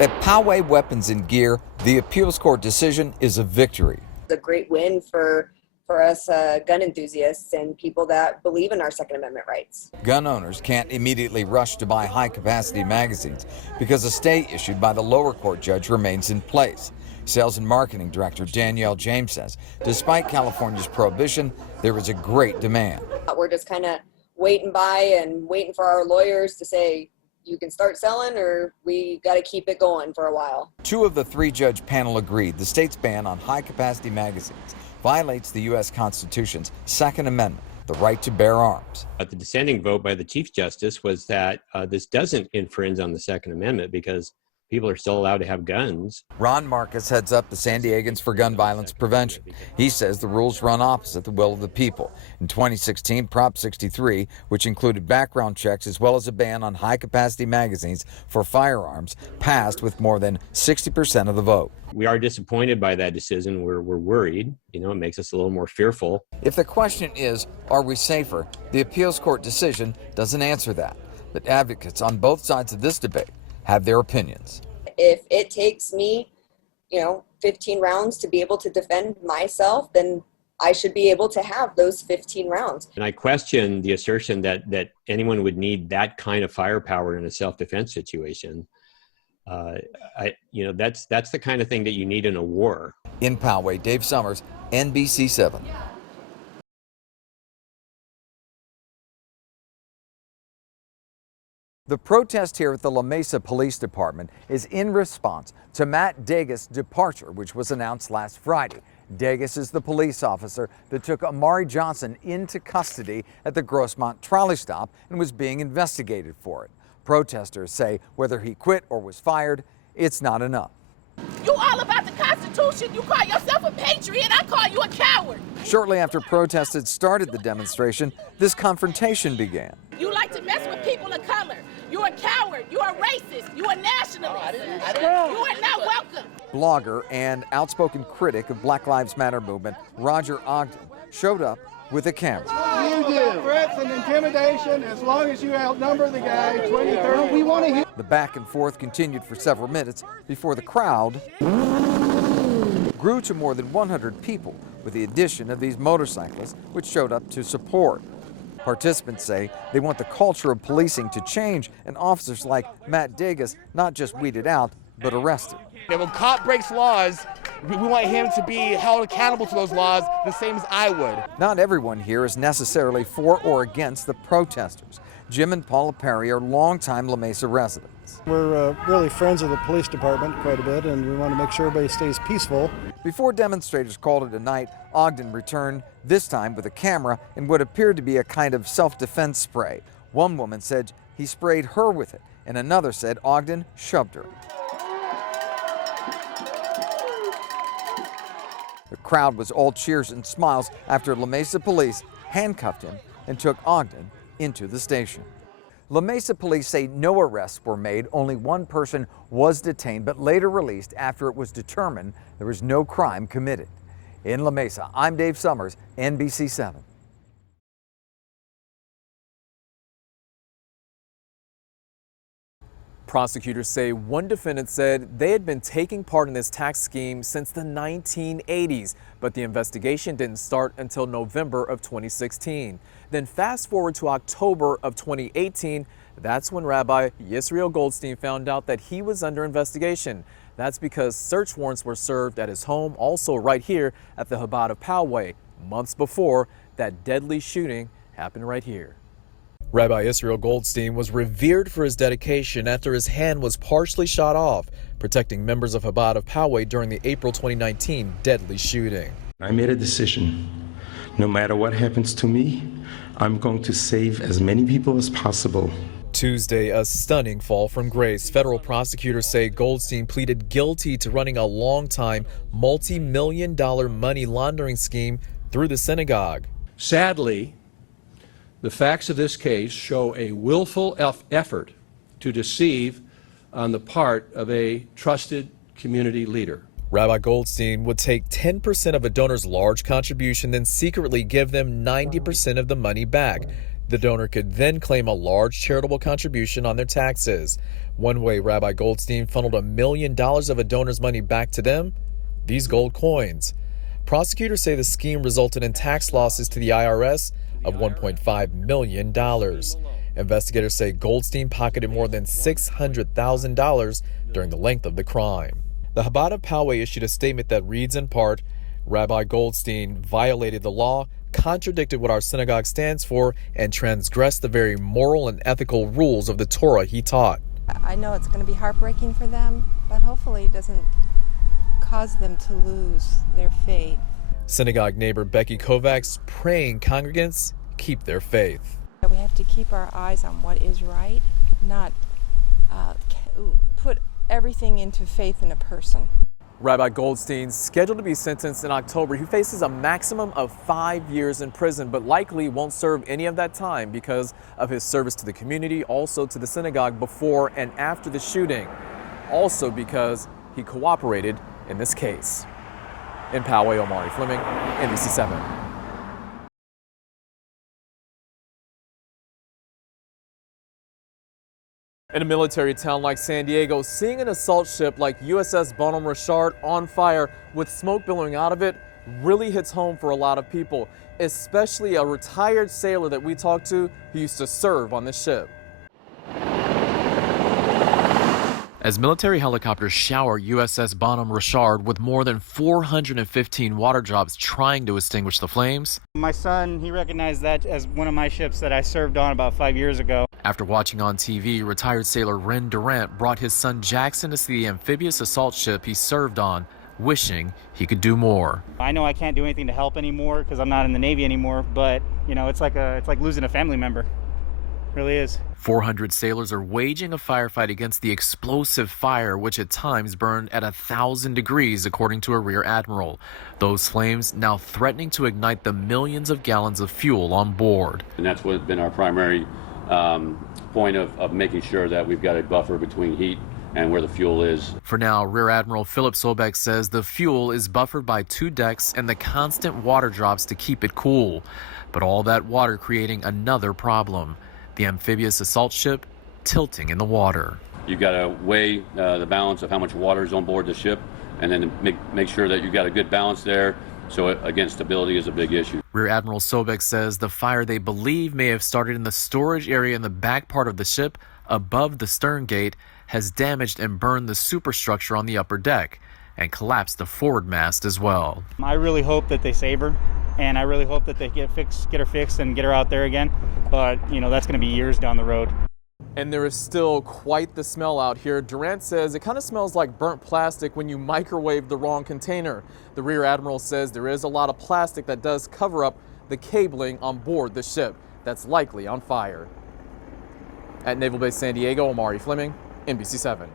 At Poway Weapons and Gear, the appeals court decision is a victory. It's a great win for us gun enthusiasts and people that believe in our Second Amendment rights. Gun owners can't immediately rush to buy high-capacity magazines because a stay issued by the lower court judge remains in place. Sales and Marketing Director Danielle James says, despite California's prohibition, there is a great demand. We're just kind of waiting by and waiting for our lawyers to say, you can start selling or we got to keep it going for a while. 2 of the 3-judge panel agreed the state's ban on high-capacity magazines violates the U.S. Constitution's Second Amendment, the right to bear arms. The dissenting vote by the Chief Justice was that this doesn't infringe on the Second Amendment because people are still allowed to have guns. Ron Marcus heads up the San Diegans for Gun Violence Prevention. He says the rules run opposite the will of the people. In 2016, Prop 63, which included background checks as well as a ban on high-capacity magazines for firearms, passed with more than 60% of the vote. We are disappointed by that decision. We're worried. It makes us a little more fearful. If the question is, are we safer? The appeals court decision doesn't answer that. But advocates on both sides of this debate have their opinions. If it takes me, 15 rounds to be able to defend myself, then I should be able to have those 15 rounds. And I question the assertion that anyone would need that kind of firepower in a self-defense situation. That's the kind of thing that you need in a war. In Poway, Dave Summers, NBC 7. The protest here at the La Mesa Police Department is in response to Matt Degas' departure, which was announced last Friday. Degas is the police officer that took Amari Johnson into custody at the Grossmont trolley stop and was being investigated for it. Protesters say whether he quit or was fired, it's not enough. You all about the Constitution. You call yourself a patriot. I call you a coward. Shortly after protests had started the demonstration, this confrontation began. You like to mess with people of color. You're a coward. You're a racist. You're a nationalist. You are not welcome. Blogger and outspoken critic of Black Lives Matter movement, Roger Ogden, showed up with a camera. You do. Threats and intimidation, as long as you outnumber the guy 20-30. We want to hear. The back and forth continued for several minutes before the crowd grew to more than 100 people with the addition of these motorcyclists, which showed up to support. Participants say they want the culture of policing to change and officers like Matt Degas not just weeded out, but arrested. And when a cop breaks laws, we want him to be held accountable to those laws the same as I would. Not everyone here is necessarily for or against the protesters. Jim and Paula Perry are longtime La Mesa residents. We're really friends of the police department quite a bit, and we want to make sure everybody stays peaceful. Before demonstrators called it a night, Ogden returned, this time with a camera and what appeared to be a kind of self-defense spray. One woman said he sprayed her with it, and another said Ogden shoved her. The crowd was all cheers and smiles after La Mesa police handcuffed him and took Ogden into the station. La Mesa police say no arrests were made. Only one person was detained, but later released after it was determined there was no crime committed. In La Mesa, I'm Dave Summers, NBC 7. Prosecutors say one defendant said they had been taking part in this tax scheme since the 1980s, but the investigation didn't start until November of 2016. Then fast forward to October of 2018, that's when Rabbi Erik Goldstein found out that he was under investigation. That's because search warrants were served at his home, also right here at the Chabad of Poway, months before that deadly shooting happened right here. Rabbi Erik Goldstein was revered for his dedication after his hand was partially shot off, protecting members of Chabad of Poway during the April 2019 deadly shooting. I made a decision. No matter what happens to me, I'm going to save as many people as possible. Tuesday, a stunning fall from grace. Federal prosecutors say Goldstein pleaded guilty to running a long-time, multi-million-dollar money laundering scheme through the synagogue. Sadly, the facts of this case show a willful effort to deceive on the part of a trusted community leader. Rabbi Goldstein would take 10% of a donor's large contribution, then secretly give them 90% of the money back. The donor could then claim a large charitable contribution on their taxes. One way Rabbi Goldstein funneled $1 million of a donor's money back to them, these gold coins. Prosecutors say the scheme resulted in tax losses to the IRS of $1.5 million. Investigators say Goldstein pocketed more than $600,000 during the length of the crime. The Chabad of Poway issued a statement that reads in part, Rabbi Goldstein violated the law, contradicted what our synagogue stands for, and transgressed the very moral and ethical rules of the Torah he taught. I know it's going to be heartbreaking for them, but hopefully it doesn't cause them to lose their faith. Synagogue neighbor Becky Kovacs praying congregants keep their faith. We have to keep our eyes on what is right, not put everything into faith in a person. Rabbi Goldstein, scheduled to be sentenced in October, he faces a maximum of 5 years in prison, but likely won't serve any of that time because of his service to the community, also to the synagogue before and after the shooting, also because he cooperated in this case. In Poway, Omari Fleming, NBC7. In a military town like San Diego, seeing an assault ship like USS Bonhomme Richard on fire with smoke billowing out of it really hits home for a lot of people, especially a retired sailor that we talked to who used to serve on this ship. As military helicopters shower USS Bonhomme Richard with more than 415 water drops trying to extinguish the flames. My son, he recognized that as one of my ships that I served on about 5 years ago. After watching on TV, retired sailor Ren Durant brought his son Jackson to see the amphibious assault ship he served on, wishing he could do more. I know I can't do anything to help anymore because I'm not in the Navy anymore, but you know, it's like losing a family member. It really is. 400 sailors are waging a firefight against the explosive fire, which at times burned at 1,000 degrees, according to a rear admiral. Those flames now threatening to ignite the millions of gallons of fuel on board. And that's what's been our primary point of making sure that we've got a buffer between heat and where the fuel is. For now, Rear Admiral Philip Sobeck says the fuel is buffered by 2 decks and the constant water drops to keep it cool. But all that water creating another problem. The amphibious assault ship tilting in the water. You've got to weigh the balance of how much water is on board the ship and then make sure that you've got a good balance there. So again, stability is a big issue. Rear Admiral Sobeck says the fire they believe may have started in the storage area in the back part of the ship above the stern gate has damaged and burned the superstructure on the upper deck and collapsed the forward mast as well. I really hope that they save her, and I really hope that they get her fixed and get her out there again. But, you know, that's going to be years down the road. And there is still quite the smell out here. Durant says it kind of smells like burnt plastic when you microwave the wrong container. The Rear Admiral says there is a lot of plastic that does cover up the cabling on board the ship that's likely on fire. At Naval Base San Diego, Omari Fleming, NBC7.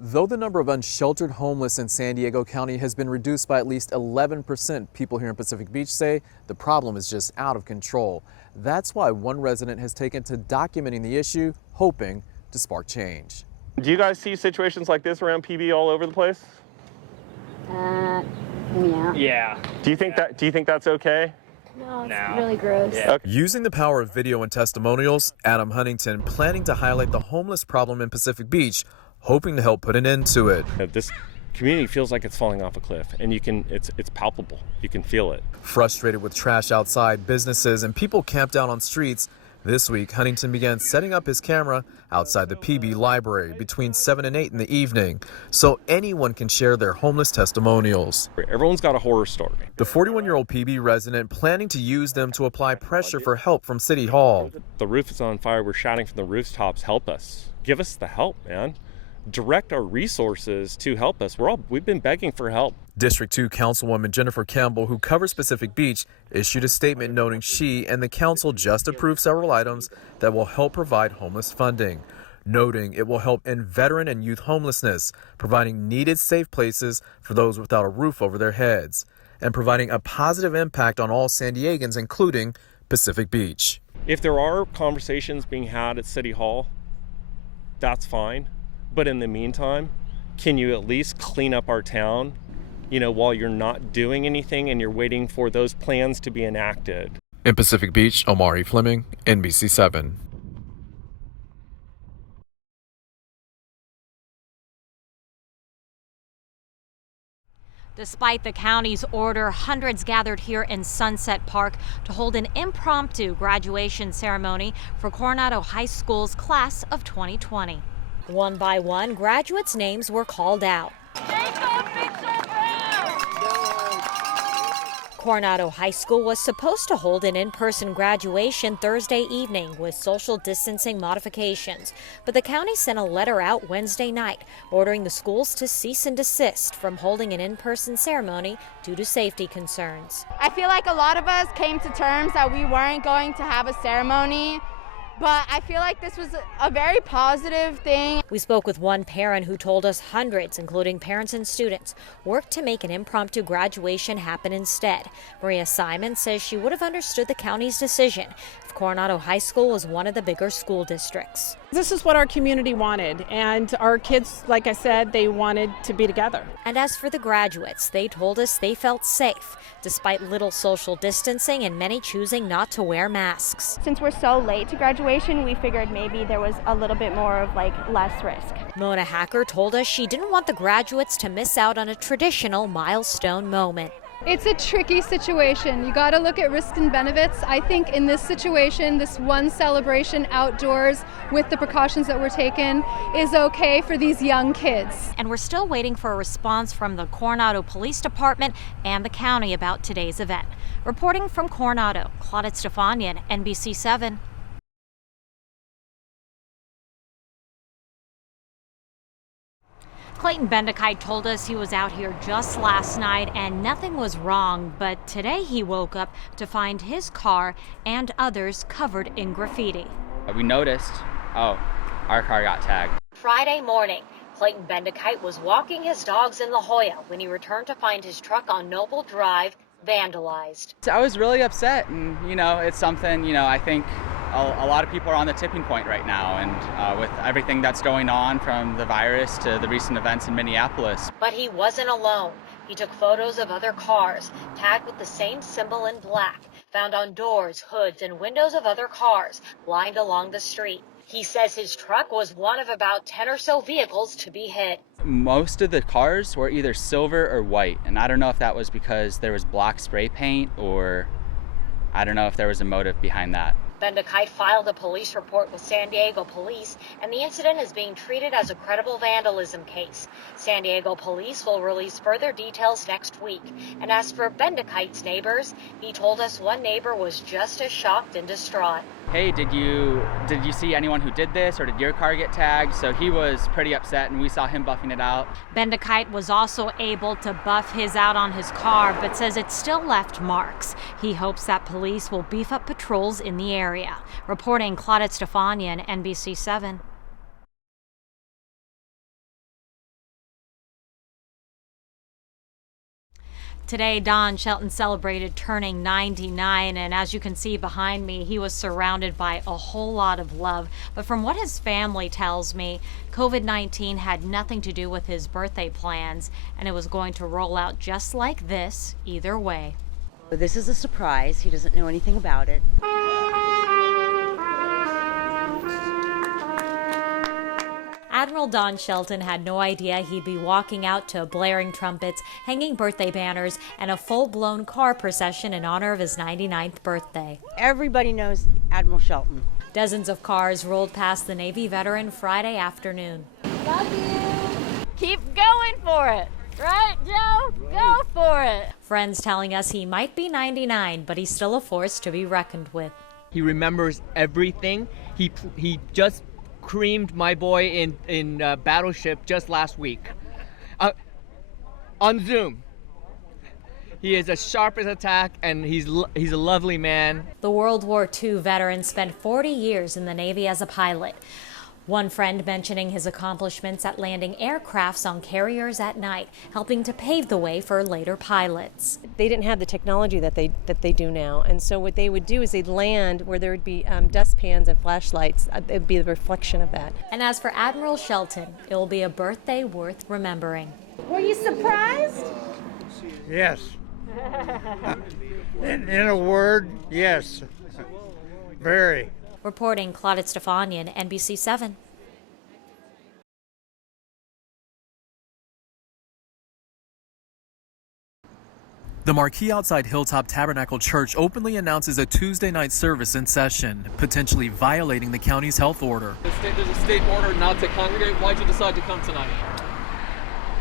Though the number of unsheltered homeless in San Diego County has been reduced by at least 11%, people here in Pacific Beach say the problem is just out of control. That's why one resident has taken to documenting the issue, hoping to spark change. Do you guys see situations like this around PB all over the place? Yeah. Yeah. Do you think that's okay? No, it's really gross. Yeah. Okay. Using the power of video and testimonials, Adam Huntington planning to highlight the homeless problem in Pacific Beach, hoping to help put an end to it. This community feels like it's falling off a cliff, and it's palpable. You can feel it. Frustrated with trash outside businesses and people camped out on streets, this week Huntington began setting up his camera outside the PB library between 7 and 8 in the evening so anyone can share their homeless testimonials. Everyone's got a horror story. The 41-year-old PB resident planning to use them to apply pressure for help from City Hall. The roof is on fire. We're shouting from the rooftops, help us. Give us the help, man. Direct our resources to help us. We've been begging for help. District 2 Councilwoman Jennifer Campbell, who covers Pacific Beach, issued a statement noting she and the council just approved several items that will help provide homeless funding, noting it will help end veteran and youth homelessness, providing needed safe places for those without a roof over their heads, and providing a positive impact on all San Diegans, including Pacific Beach. If there are conversations being had at City Hall, that's fine. But in the meantime, can you at least clean up our town, while you're not doing anything and you're waiting for those plans to be enacted? In Pacific Beach, Omari Fleming, NBC7. Despite the county's order, hundreds gathered here in Sunset Park to hold an impromptu graduation ceremony for Coronado High School's class of 2020. One by one, graduates' names were called out. Coronado High School was supposed to hold an in-person graduation Thursday evening with social distancing modifications, but the county sent a letter out Wednesday night ordering the schools to cease and desist from holding an in-person ceremony due to safety concerns. I feel like a lot of us came to terms that we weren't going to have a ceremony, but I feel like this was a very positive thing. We spoke with one parent who told us hundreds, including parents and students, worked to make an impromptu graduation happen instead. Maria Simon says she would have understood the county's decision if Coronado High School was one of the bigger school districts. This is what our community wanted, and our kids, like I said, they wanted to be together. And as for the graduates, they told us they felt safe, despite little social distancing and many choosing not to wear masks. Since we're so late to graduation, we figured maybe there was a little bit more of less risk. Mona Hacker told us she didn't want the graduates to miss out on a traditional milestone moment. It's a tricky situation. You got to look at risks and benefits. I think in this situation, this one celebration outdoors with the precautions that were taken is okay for these young kids. And we're still waiting for a response from the Coronado Police Department and the county about today's event. Reporting from Coronado, Claudette Stefanian, NBC7. Clayton Bendikite told us he was out here just last night and nothing was wrong, but today he woke up to find his car and others covered in graffiti. We noticed, our car got tagged. Friday morning, Clayton Bendikite was walking his dogs in La Jolla when he returned to find his truck on Noble Drive vandalized. So I was really upset, and it's something, I think a lot of people are on the tipping point right now, and with everything that's going on from the virus to the recent events in Minneapolis. But he wasn't alone. He took photos of other cars tagged with the same symbol in black, found on doors, hoods, and windows of other cars lined along the street. He says his truck was one of about 10 or so vehicles to be hit. Most of the cars were either silver or white, and I don't know if that was because there was black spray paint, or I don't know if there was a motive behind that. Bendikite filed a police report with San Diego police, and the incident is being treated as a credible vandalism case. San Diego police will release further details next week. And as for Bendikite's neighbors, he told us one neighbor was just as shocked and distraught. Hey, did you see anyone who did this, or did your car get tagged? So he was pretty upset, and we saw him buffing it out. Bendikite was also able to buff his out on his car, but says it still left marks. He hopes that police will beef up patrols in the area. Reporting, Claudette Stefanian, NBC7. Today, Don Shelton celebrated turning 99, and as you can see behind me, he was surrounded by a whole lot of love. But from what his family tells me, COVID-19 had nothing to do with his birthday plans, and it was going to roll out just like this either way. This is a surprise. He doesn't know anything about it. Admiral Don Shelton had no idea he'd be walking out to blaring trumpets, hanging birthday banners, and a full-blown car procession in honor of his 99th birthday. Everybody knows Admiral Shelton. Dozens of cars rolled past the Navy veteran Friday afternoon. Love you. Keep going for it. Right, Joe? Go for it. Friends telling us he might be 99, but he's still a force to be reckoned with. He remembers everything. He just creamed my boy in Battleship just last week on Zoom. He is as sharp as a tack, and he's a lovely man. The World War II veteran spent 40 years in the Navy as a pilot. One friend mentioning his accomplishments at landing aircrafts on carriers at night, helping to pave the way for later pilots. They didn't have the technology that they do now, and so what they would do is they'd land where there would be dustpans and flashlights. It would be the reflection of that. And as for Admiral Shelton, it will be a birthday worth remembering. Were you surprised? Yes. In a word, yes. Very. Reporting, Claudette Stefanian, NBC7. The marquee outside Hilltop Tabernacle Church openly announces a Tuesday night service in session, potentially violating the county's health order. There's a state order not to congregate. Why'd you decide to come tonight?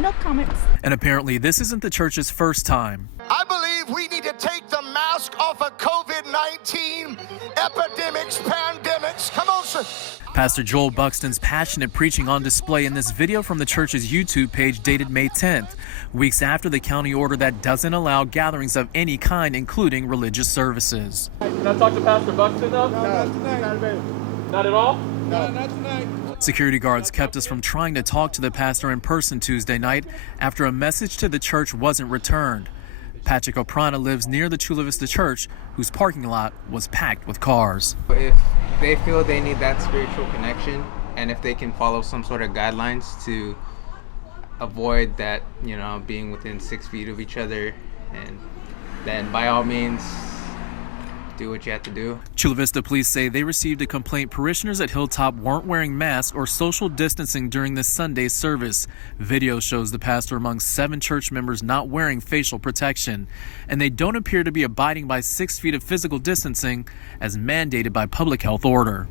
No comments. And apparently this isn't the church's first time. I believe we need to take the mask off of COVID-19 epidemics, pandemics. Come on, sir. Pastor Joel Buxton's passionate preaching on display in this video from the church's YouTube page dated May 10th, weeks after the county order that doesn't allow gatherings of any kind, including religious services. Can I talk to Pastor Buxton though? No, not tonight. Not at all? No, not tonight. Security guards kept us from trying to talk to the pastor in person Tuesday night after a message to the church wasn't returned. Patrick Oprana lives near the Chula Vista Church, whose parking lot was packed with cars. If they feel they need that spiritual connection, and if they can follow some sort of guidelines to avoid that, being within 6 feet of each other, and then by all means, do what you have to do. Chula Vista police say they received a complaint parishioners at Hilltop weren't wearing masks or social distancing during this Sunday's service. Video shows the pastor among 7 church members not wearing facial protection, and they don't appear to be abiding by 6 feet of physical distancing as mandated by public health order.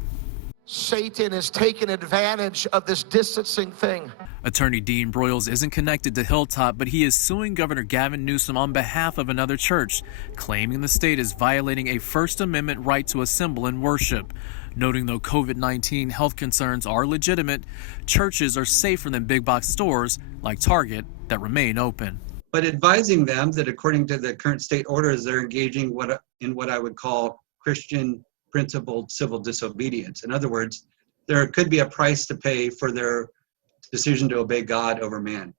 Satan is taking advantage of this distancing thing. Attorney Dean Broyles isn't connected to Hilltop, but he is suing Governor Gavin Newsom on behalf of another church, claiming the state is violating a First Amendment right to assemble and worship. Noting though COVID-19 health concerns are legitimate, churches are safer than big box stores like Target that remain open. But advising them that according to the current state orders, they're engaging in what I would call Christian principled civil disobedience. In other words, there could be a price to pay for their decision to obey God over man.